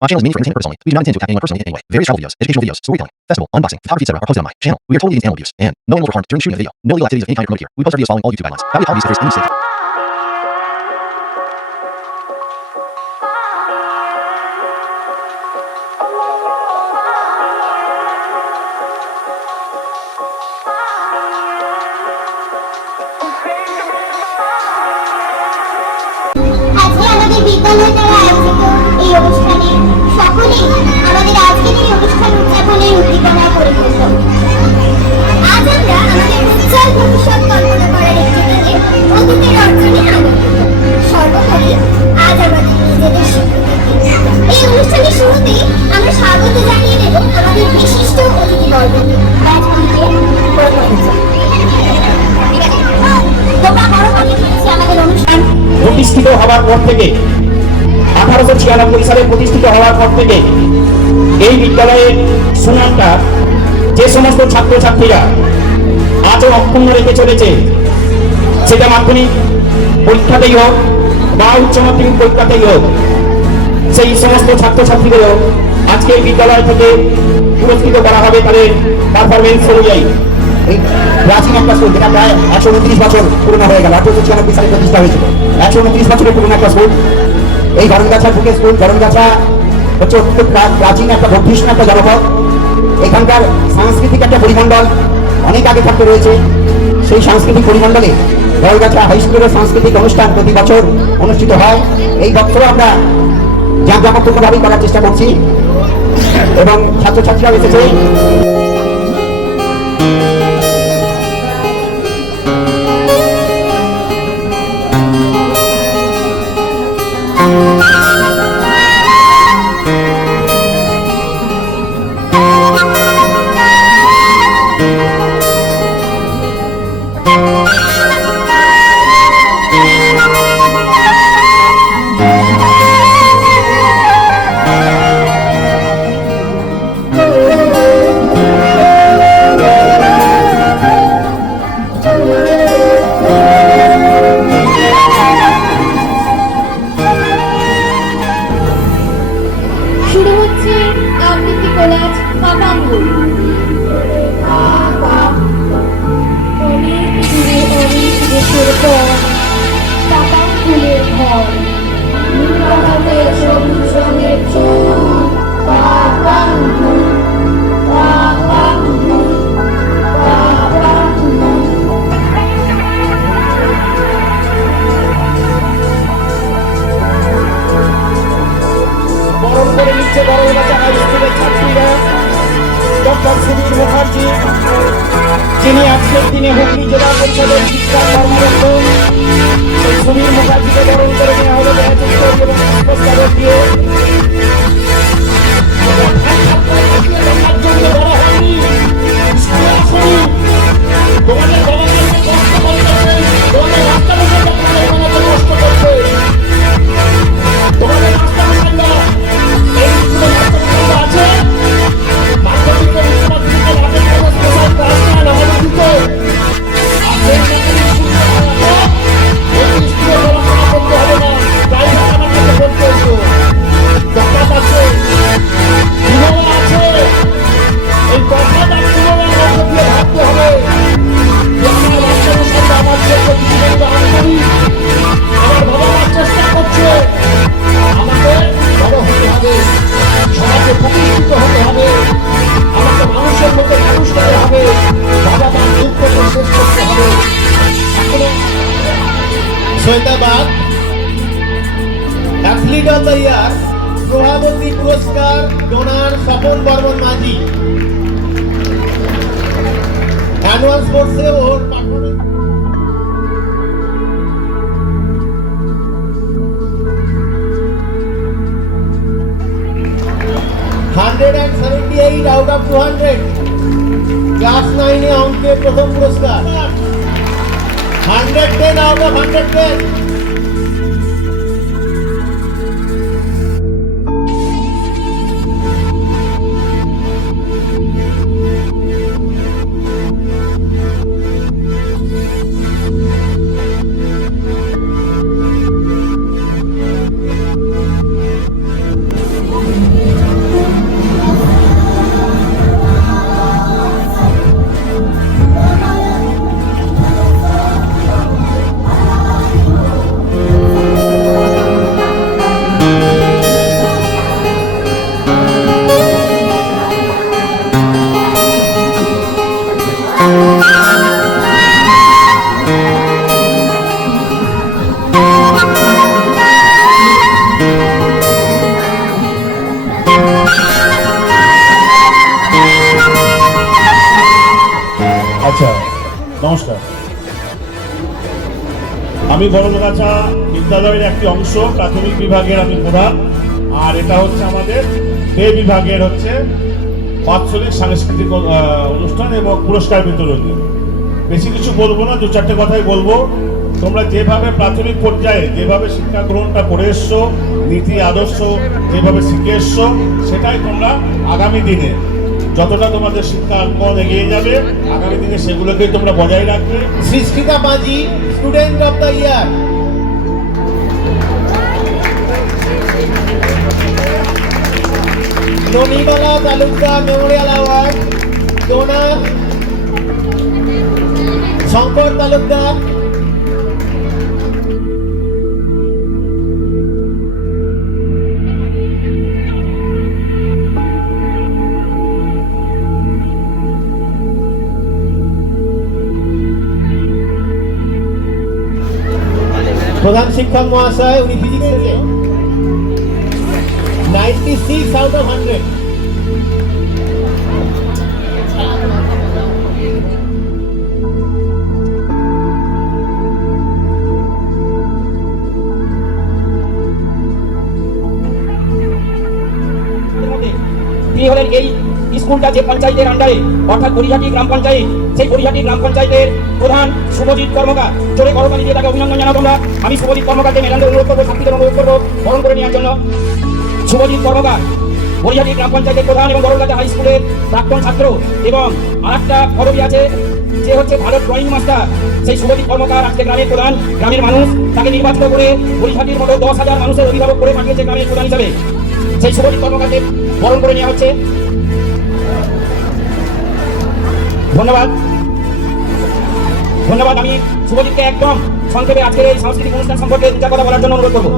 My channel is mainly for entertainment purposes only. Please do not intend to attack anyone personally in any way. Various travel videos, educational videos, storytelling, festival, unboxing, photography, etc. are posted on my channel. We are totally against animal abuse, and no animals were harmed during the shooting of the video. No illegal activities of any kind are promoted here. We post our videos following all YouTube guidelines. Happy apologies if there is any mistake. বিদ্যালয় দ্বারা আয়োজিত এই অনুষ্ঠানে সকলেই আমাদের আজকের এই অনুষ্ঠান উদযাপনের উদ্দীপনায় পরিপূর্ণ। আজ আমরা আমাদের উজ্জ্বল ভবিষ্যৎ কল্পনা করার একটি দিনে অতীতের অর্জনে আনন্দিত। সর্বোপরি আজ আমাদের নিজেদের স্বীকৃতি। এই অনুষ্ঠানের শুরুতেই আমরা স্বাগত জানিয়ে দেব আমাদের বিশিষ্ট অতিথিবর্গকে। আমাদের অনুষ্ঠান প্রতিষ্ঠিত হওয়ার পর থেকে 1896 সালে প্রতিষ্ঠিত হওয়ার পর থেকে এই বিদ্যালয়ের সুনামটা যে সমস্ত ছাত্রছাত্রীরা আজও অক্ষুণ্ণ রেখে চলেছে, সেটা মাধ্যমিক পরীক্ষাতেই হোক বা উচ্চ মাধ্যমিক পরীক্ষাতেই হোক, সেই সমস্ত ছাত্রছাত্রীদেরও আজকে এই বিদ্যালয় থেকে পুরস্কৃত করা হবে তাদের পারফরমেন্স অনুযায়ী। এই প্রাচীন একটা স্কুল, যেটা প্রায় 129 বছর পুরনো হয়ে গেল, 1896 সালে প্রতিষ্ঠা হয়েছিল। 129 বছরের পুরনো একটা স্কুল, এই গরমগাছা বুকে স্কুল। গরমগাছা হচ্ছে অত্যন্ত প্রাচীন একটা বর্ধিষ্ণু একটা জনপদ। এখানকার সাংস্কৃতিক একটা পরিমণ্ডল অনেক আগে থাকতে রয়েছে। সেই সাংস্কৃতিক পরিমণ্ডলে গরমগাছা হাই স্কুলের সাংস্কৃতিক অনুষ্ঠান প্রতি বছর অনুষ্ঠিত হয়। এই বছরও আমরা জাঁকজমকপূর্ণভাবেই করার চেষ্টা করছি এবং ছাত্রছাত্রীরাও এসেছে। যিনি আজকের দিনে হুগলি জেলা পরিষদের শিক্ষা কর্মরত, সেই সুবীর মুখার্জিকে বরণ করে নেওয়া হলো এবং পুরস্কার দিয়ে Syedabad athlete of the year Prabhavati পুরস্কার ডোনার স্বপন বর্মন মাঝি। অ্যানুয়াল স্পোর্টসে ওর পারফরমেন্স 178 আউট অফ 200, ক্লাস 9 এ অঙ্কে প্রথম পুরস্কার। 110 out of 110. নমস্কার, আমি বড়গাছা বিদ্যালয়ের একটি অংশ, প্রাথমিক বিভাগের আমি প্রধান। আর এটা হচ্ছে আমাদের ডে বিভাগের হচ্ছে বাৎসরিক সাংস্কৃতিক অনুষ্ঠান এবং পুরস্কার বিতরণ। বেশি কিছু বলবো না, দু চারটে কথাই বলবো। তোমরা যেভাবে প্রাথমিক পর্যায়ে যেভাবে শিক্ষা গ্রহণটা করে এসছো, নীতি আদর্শ যেভাবে শিখে এসছো, সেটাই তোমরা আগামী দিনে যতটা তোমাদের শিক্ষা আঙ্গন এগিয়ে যাবে, আগামী দিনে সেগুলোকেই তোমরা বজায় রাখবে। Srishtika Majhi, student of the year. Nonibala Talukdar memorial award, donor Shankar Talukdar. প্রধান শিক্ষক মহাশয়, উনি ফিজিক্স থেকে 96 আউট অফ 100। তিনি হলেন এই স্কুলটা যে পঞ্চায়েতের আন্ডারে, অর্থাৎ বরিহাটি গ্রাম পঞ্চায়েত, সেই বরিহাটি গ্রাম পঞ্চায়েতের প্রধান শুভজিৎ কর্মকার। জোরে করতালি দিয়ে তাকে অভিনন্দন জানাবো তোমরা। আমি শুভজিৎ কর্মকারকে মেলানোর অনুরোধ করবো, ছাত্রীদের অনুরোধ করবো বরণ করে নেওয়ার জন্য। শুভজিৎ কর্মকার বরিহাটি গ্রাম পঞ্চায়েতের প্রধান এবং বড়গাছা হাই স্কুলের প্রাক্তন ছাত্র। এবং আর একটা পদবি আছে, যে হচ্ছে ভালো ড্রয়িং মাস্টার। সেই শুভজিৎ কর্মকার আজকে গ্রামের প্রধান, গ্রামের মানুষ তাকে নির্বাচিত করে বরিহাটির মতো 10,000 মানুষের অভিভাবক করে পাঠিয়েছে গ্রামের প্রধান হিসাবে। সেই শুভজিৎ কর্মকারকে বরণ করে নেওয়া হচ্ছে। ধন্যবাদ। ধন্যবাদ। আমি শুভজিৎকে একদম সংক্ষেপে আজকের এই সাংস্কৃতিক অনুষ্ঠান সম্পর্কে দু চার কথা বলার জন্য অনুরোধ করবো।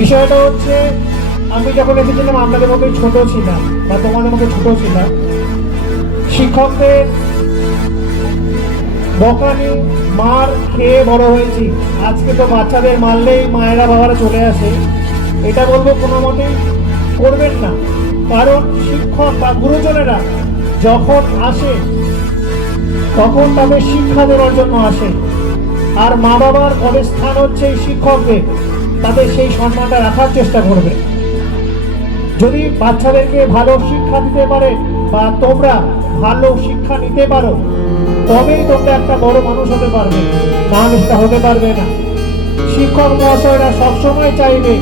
বিষয়টা হচ্ছে, আমি যখন এসেছিলাম আপনাদের মতোই ছোট ছিলাম, বা তোমাদের মতো ছোট ছিলাম। শিক্ষকদের বকানি মার খেয়ে বড় হয়েছি। আজকে তো বাচ্চাদের মারলেই মায়েরা বাবারা চলে আসে। এটা বলবো কোনো মতেই করবেন না, কারণ শিক্ষক বা গুরুজনেরা যখন আসে তখন তাদের শিক্ষা দেওয়ার জন্য আসে। আর মা বাবার অবস্থান হচ্ছে এই শিক্ষকদের, তাদের সেই সম্মানটা রাখার চেষ্টা করবে। যদি বাচ্চাদেরকে ভালো শিক্ষা দিতে পারে বা তোমরা ভালো শিক্ষা নিতে পারো, তবেই তোমরা একটা বড় মানুষ হতে পারবে, নাহলে সেটা হতে পারবে না। শিক্ষক মহাশয়রা সবসময় চাইবে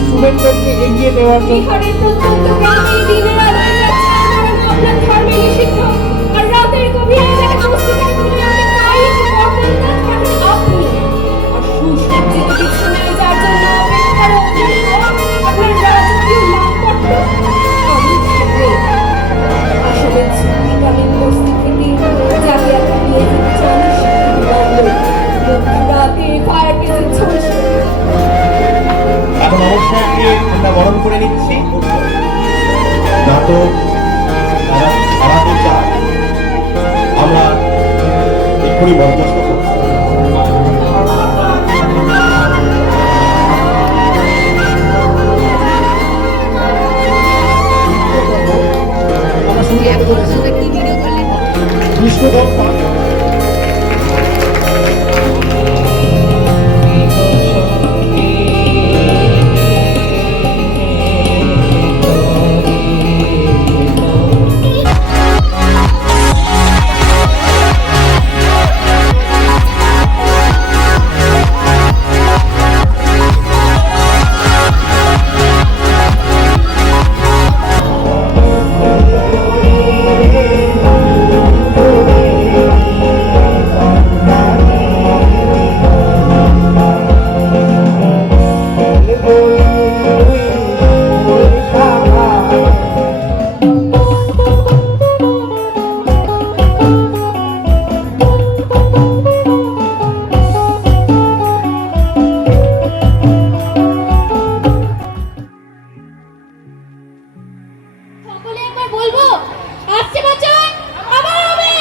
স্টুডেন্টদেরকে এগিয়ে দেওয়ার জন্য। বিহারের প্রত্যন্ত গ্রামে দিনের আলোয় যাচ্ছে আমার আপনার ধর্মের শিক্ষক, আর রাতের গভীরে যারা পুস্তিকা তুলে আনে তাই করবেন না থাকেন আপনি। আর সুসজ্জিত বিছানায় যার জন্য অপেক্ষার অভিনব আপনার রাজকীয় লাভপত্র আমি থাকবে। আসলে ছুটিকালীন বস্তি থেকে যাকে আপনি নিয়ে যেতে চান রাতে ফায়ার কেসে ঝলসে। এখন অবশ্যই আমরা বরণ করে নিচ্ছি। নাটক ছাড়াতে চাই, আমরা এক্ষুনি বরখাস্ত করছি। আমরা শুরু করতে চলেছি বিষ্ণুদত্ত। সকলে একবার বলবো, আসছে বছর আবার হবে।